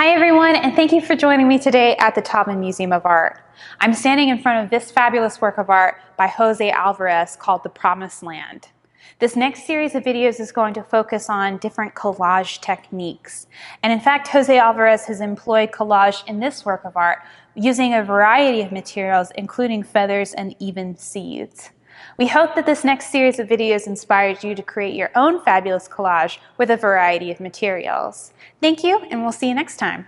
Hi everyone, and thank you for joining me today at the Taubman Museum of Art. I'm standing in front of this fabulous work of art by Jose Alvarez called The Promised Land. This next series of videos is going to focus on different collage techniques. And in fact, Jose Alvarez has employed collage in this work of art using a variety of materials, including feathers and even seeds. We hope that this next series of videos inspires you to create your own fabulous collage with a variety of materials. Thank you, and we'll see you next time.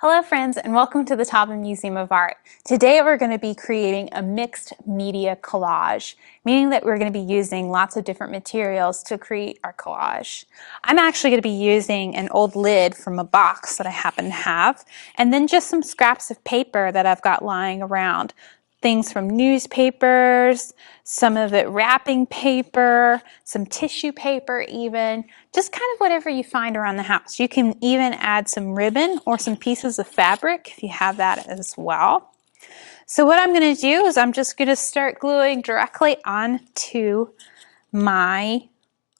Hello friends, and welcome to the Taubman Museum of Art. Today we're going to be creating a mixed media collage, meaning that we're going to be using lots of different materials to create our collage. I'm actually going to be using an old lid from a box that I happen to have, and then just some scraps of paper that I've got lying around. Things from newspapers, some of it wrapping paper, some tissue paper even, just kind of whatever you find around the house. You can even add some ribbon or some pieces of fabric if you have that as well. So what I'm going to do is I'm just going to start gluing directly onto my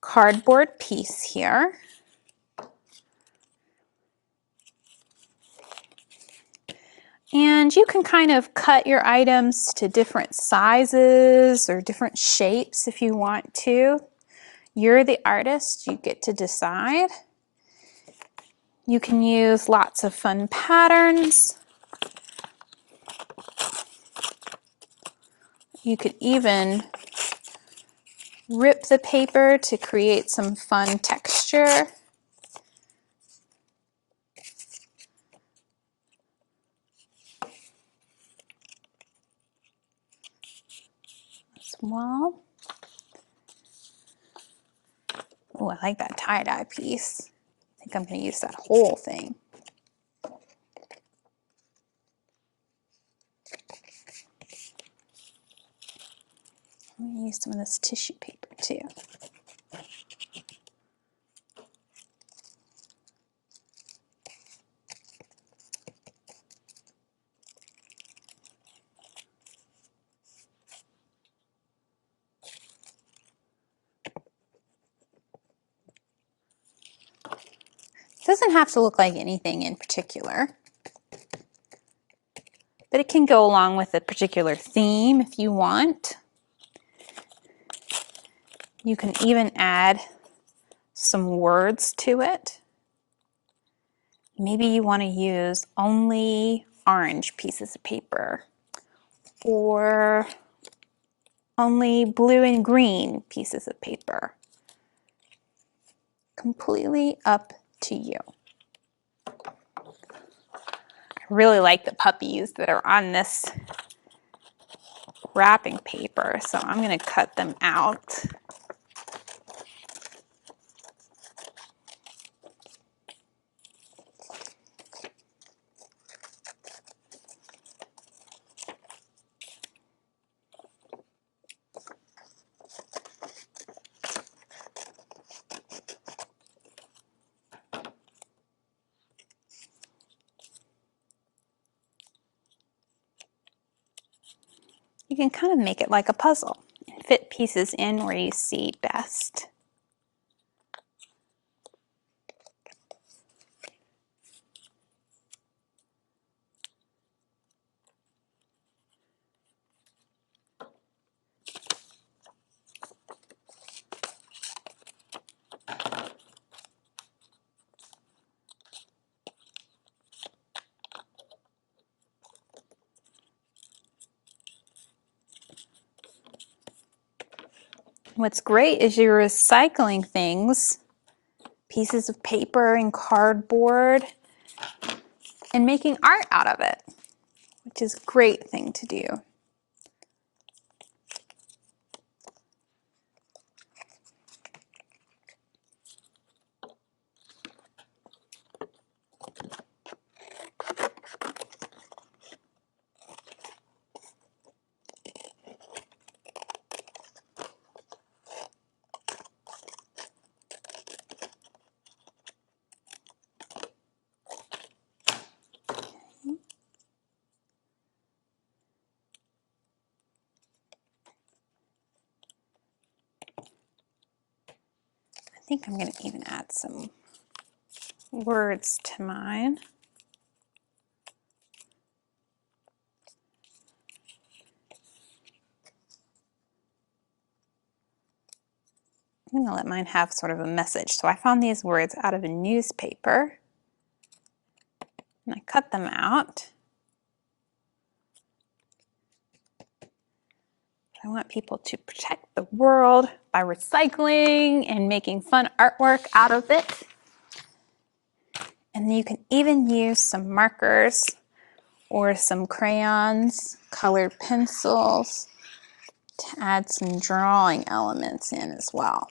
cardboard piece here. And you can kind of cut your items to different sizes or different shapes if you want to. You're the artist, you get to decide. You can use lots of fun patterns. You could even rip the paper to create some fun texture. As well. Oh, I like that tie-dye piece. I think I'm going to use that whole thing. I'm going to use some of this tissue paper too. It doesn't have to look like anything in particular, but it can go along with a particular theme if you want. You can even add some words to it. Maybe you want to use only orange pieces of paper or only blue and green pieces of paper. Completely up to you. I really like the puppies that are on this wrapping paper, so I'm going to cut them out. You can kind of make it like a puzzle and fit pieces in where you see best. What's great is you're recycling things, pieces of paper and cardboard, and making art out of it, which is a great thing to do. think I'm going to even add some words to mine. I'm going to let mine have sort of a message. So I found these words out of a newspaper and I cut them out. I want people to protect the world by recycling and making fun artwork out of it. And you can even use some markers or some crayons, colored pencils to add some drawing elements in as well.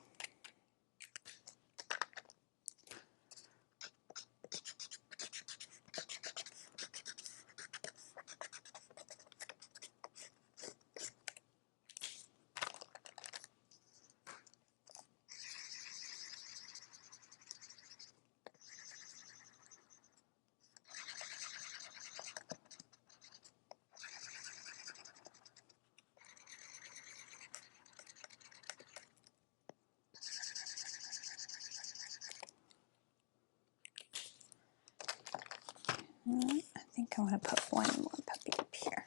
I think I want to put one more puppy up here.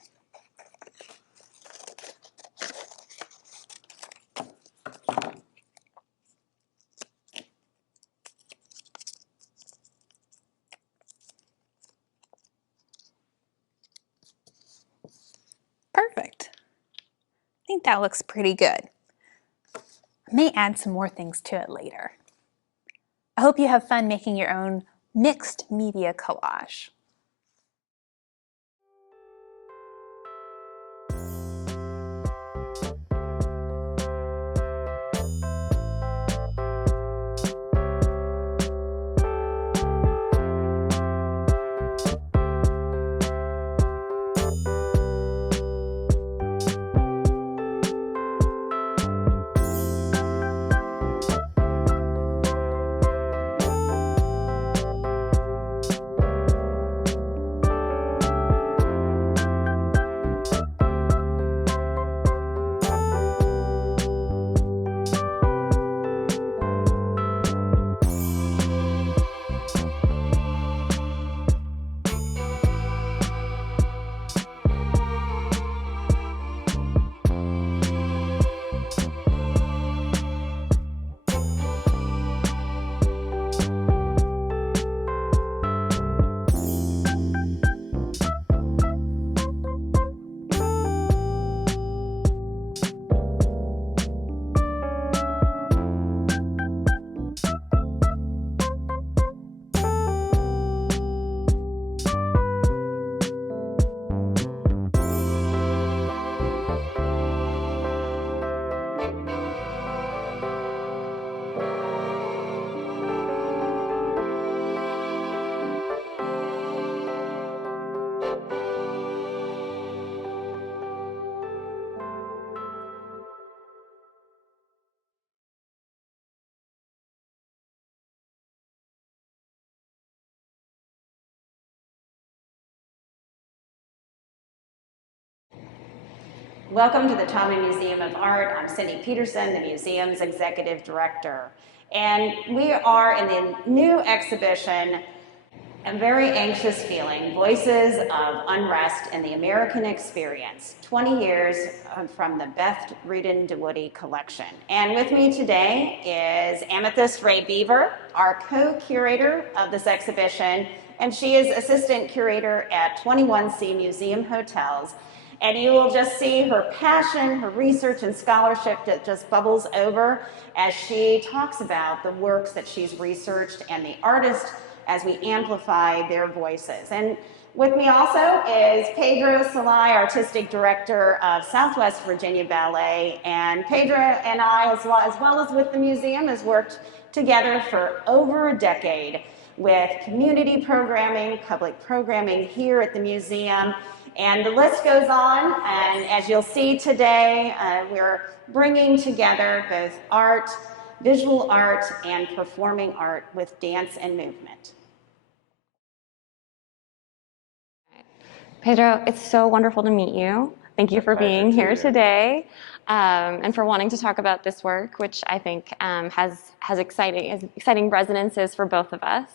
Perfect. I think that looks pretty good. I may add some more things to it later. I hope you have fun making your own mixed media collage. Welcome to the Taubman Museum of Art. I'm Cindy Peterson, the museum's executive director. And we are in the new exhibition, A Very Anxious Feeling, Voices of Unrest in the American Experience, 20 years from the Beth Reedon DeWoody collection. And with me today is Amethyst Ray Beaver, our co-curator of this exhibition, and she is assistant curator at 21C Museum Hotels. And you will just see her passion, her research and scholarship that just bubbles over as she talks about the works that she's researched and the artists as we amplify their voices. And with me also is Pedro Salai, Artistic Director of Southwest Virginia Ballet. And Pedro and I, as well as with the museum, has worked together for over a decade with community programming, public programming here at the museum. And the list goes on, and as you'll see today, we're bringing together both art, visual art, and performing art with dance and movement. Pedro, it's so wonderful to meet you. Thank you for being here today. and for wanting to talk about this work, which I think has exciting resonances for both of us.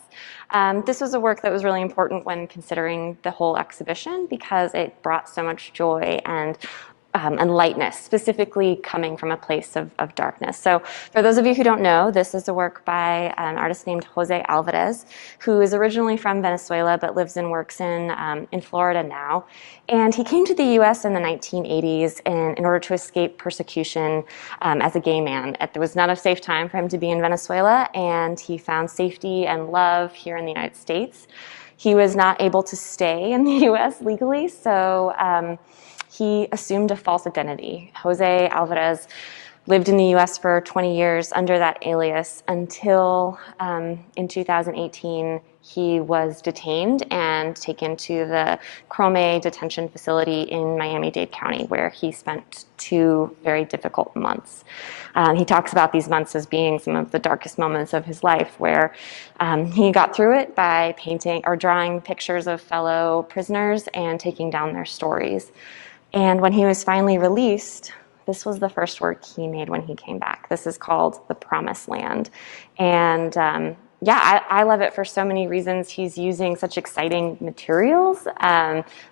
This was a work that was really important when considering the whole exhibition because it brought so much joy and lightness, specifically coming from a place of darkness. So for those of you who don't know, this is a work by an artist named Jose Alvarez, who is originally from Venezuela but lives and works in Florida now. And he came to the US in the 1980s in order to escape persecution as a gay man. It was not a safe time for him to be in Venezuela, and he found safety and love here in the United States. He was not able to stay in the US legally, so he assumed a false identity. Jose Alvarez lived in the US for 20 years under that alias until in 2018 he was detained and taken to the Crome detention facility in Miami-Dade County, where he spent 2 very difficult months. He talks about these months as being some of the darkest moments of his life, where he got through it by painting or drawing pictures of fellow prisoners and taking down their stories. And when he was finally released, this was the first work he made when he came back. This is called The Promised Land. And I love it for so many reasons. He's using such exciting materials,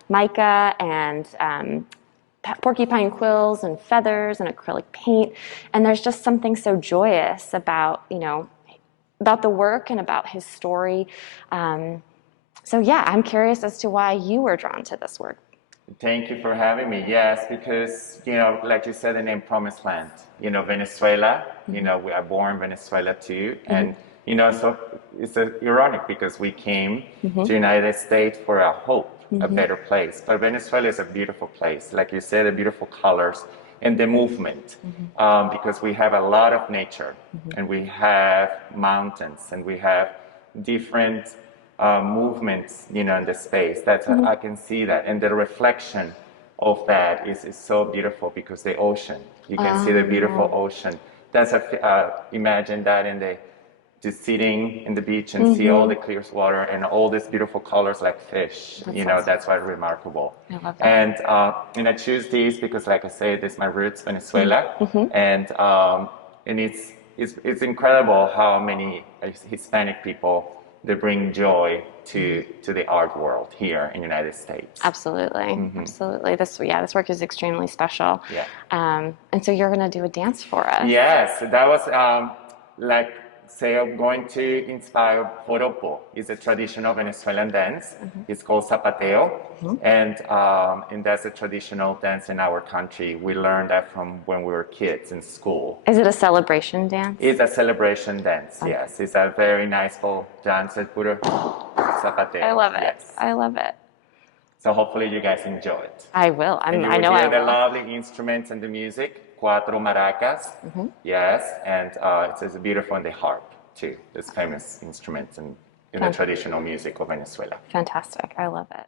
mica and porcupine quills and feathers and acrylic paint. And there's just something so joyous about, about the work and about his story. So yeah, I'm curious as to why you were drawn to this work. Thank you for having me. Yes, because, like you said, the name Promised Land, Venezuela, we are born in Venezuela too. And, so it's ironic because we came to the United States for a hope, a better place. But Venezuela is a beautiful place. Like you said, the beautiful colors and the movement, because we have a lot of nature and we have mountains and we have different movements, in the space. That's I can see that, and the reflection of that is so beautiful because the ocean. You can see the beautiful ocean. That's imagine that in just sitting in the beach and see all the clear water and all these beautiful colors like fish. That's why remarkable. I love that. And I choose these because, like I said, this is my roots, Venezuela, and it's incredible how many Hispanic people. They bring joy to the art world here in the United States. Absolutely, absolutely. This work is extremely special. Yeah. And so you're going to do a dance for us. Yes, that was I'm going to inspire joropo. It's a traditional Venezuelan dance. It's called zapateo, and that's a traditional dance in our country. We learned that from when we were kids in school. Is it a celebration dance? It's a celebration dance. Okay. Yes, it's a very nice dance. Puro zapateo. I love it. Yes. I love it. So hopefully you guys enjoy it. I will. I know I will. The lovely instruments and the music. 4 maracas, yes, and it's beautiful in the harp too. This famous instruments in the traditional music of Venezuela. Fantastic, I love it.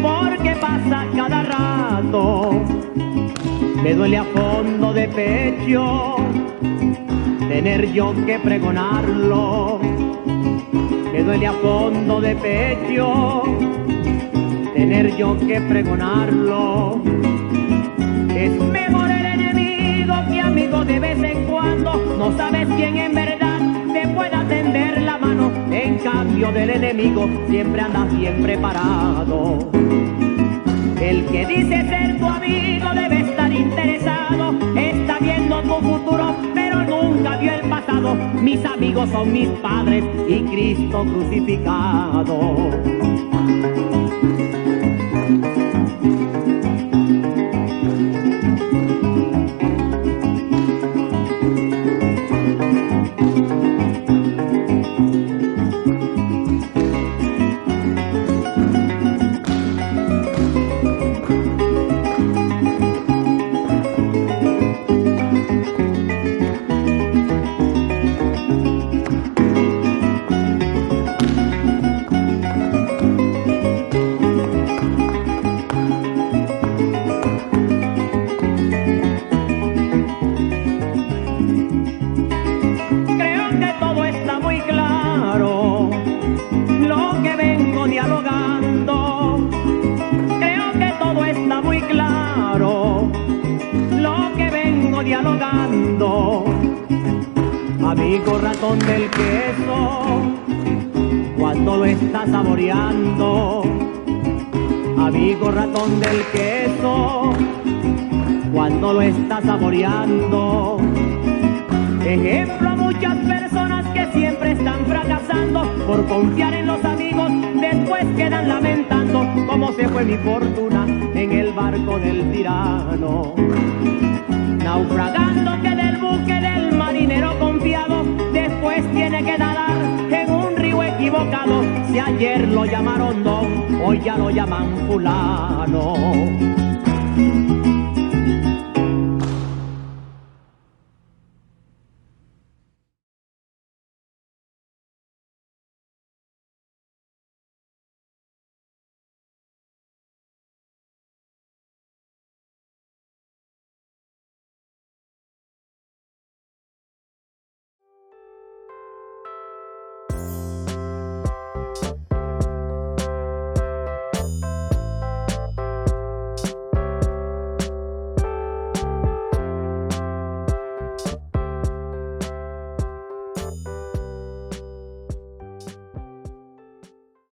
Porque pasa cada rato, me duele a fondo de pecho tener yo que pregonarlo, me duele a fondo de pecho tener yo que pregonarlo. Es mejor el enemigo que amigo de vez en cuando, no sabes quién en verdad te pueda tender la mano, en cambio del enemigo siempre andas bien preparado. El que dice ser tu amigo debe estar interesado, está viendo tu futuro, pero nunca vio el pasado. Mis amigos son mis padres y Cristo crucificado. ratón del queso cuando lo está saboreando. Amigo ratón del queso cuando lo está saboreando. Ejemplo a muchas personas que siempre están fracasando por confiar en los amigos, después quedan lamentando cómo se fue mi fortuna en el barco del tirano. Naufragando queda el buque del marinero confiado, después tiene que nadar en un río equivocado. Si ayer lo llamaron don, hoy ya lo llaman fulano.